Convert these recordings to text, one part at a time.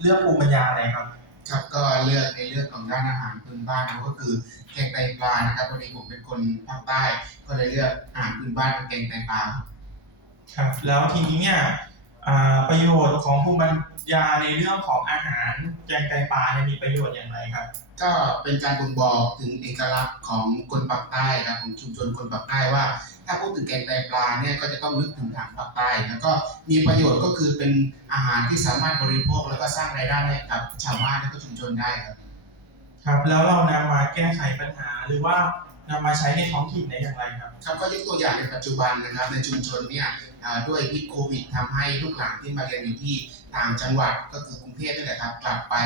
เลือกภูมิปัญญาอะไรครับ ครับก็เลือกในเรื่องของด้านอาหารพื้นบ้านนะครับก็คือแกงไตปลานะครับวันนี้ผมเป็นคนภาคใต้ ก็เลยเลือกอาหารพื้นบ้านเป็นแกงไตปลาครับ ครับ แล้วทีนี้เนี่ยอ่า ประโยชน์ของภูมิปัญญาในเรื่องของอาหารแกงไตปลาเนี่ยมีประโยชน์อย่างไรครับ ก็เป็นการบ่งบอกถึงเอกลักษณ์ของคนปากใต้ครับของชุมชนคนปากใต้ว่า ถ้าพูดถึงแกงไตปลาเนี่ยก็จะต้องนึกถึงทางภาคใต้แล้วก็มีประโยชน์ก็คือเป็นอาหารที่สามารถบริโภคแล้วก็สร้างรายได้ให้กับชาวบ้านและก็ชุมชนได้ครับ ครับ แล้วเรานำมาแก้ไขปัญหาหรือว่า นำมาใช้ในท้องถิ่นได้อย่างไรครับ ครับก็ยกตัวอย่างในปัจจุบันนะครับ ในชุมชนเนี่ยอ่าด้วยพิษโควิดทำให้ลูกหลานที่มาเรียนอยู่ที่ต่างจังหวัดก็คือกรุงเทพนี่แหละครับ กลับไป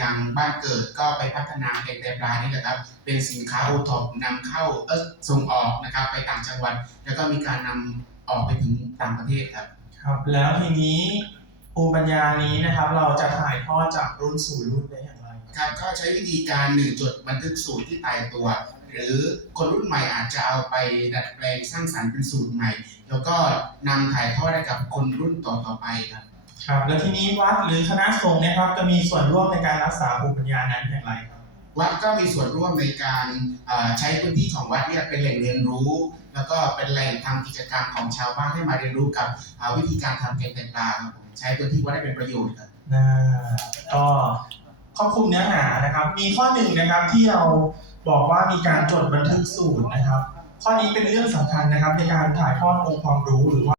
ยังบ้านเกิดก็ไปพัฒนาแกงไตปลานี่แหละครับ เป็นสินค้าโอท็อปนำเข้าเออส่งออกนะครับ ไปต่างจังหวัด แล้วก็มีการนำออกไปถึงต่างประเทศครับ ครับ แล้วทีนี้ภูมิปัญญานี้นะครับ เราจะถ่ายทอดจากรุ่นสู่รุ่นได้อย่างไร ครับครับก็ใช้วิธีการหนึ่งจดบันทึกสูตรที่ตายตัว หรือคนรุ่นใหม่อาจจะเอาไปดัดแปลงสร้างสรรค์เป็นสูตรใหม่ แล้วก็นำถ่ายทอดให้กับคนรุ่นต่อๆไปครับครับ แล้วทีนี้วัดหรือคณะสงฆ์เนะครับจะมีส่วนร่วมในการรักษาภูมิปัญญานั้นอย่างไรครับ วัดก็มีส่วนร่วมในการเอ่อใช้พื้นที่ของวัดเนี่ยเป็นแหล่งเรียนรู้ แล้วก็เป็นแหล่งทำกิจกรรมของชาวบ้านให้มาเรียนรู้กับเอ่อวิธีการทำแกงไตปลาครับผมใช้พื้นที่วัดให้เป็นประโยชน์ครับนะก็ค รอบคลุมเนื้อหานะครับ มีข้อหนึ่งนะครับที่เราบอกว่ามีการจดบันทึกสูตรนะครับ ข้อนี้เป็นเรื่องสำคัญนะครับในการถ่ายทอดองค์ความรู้หรือว่า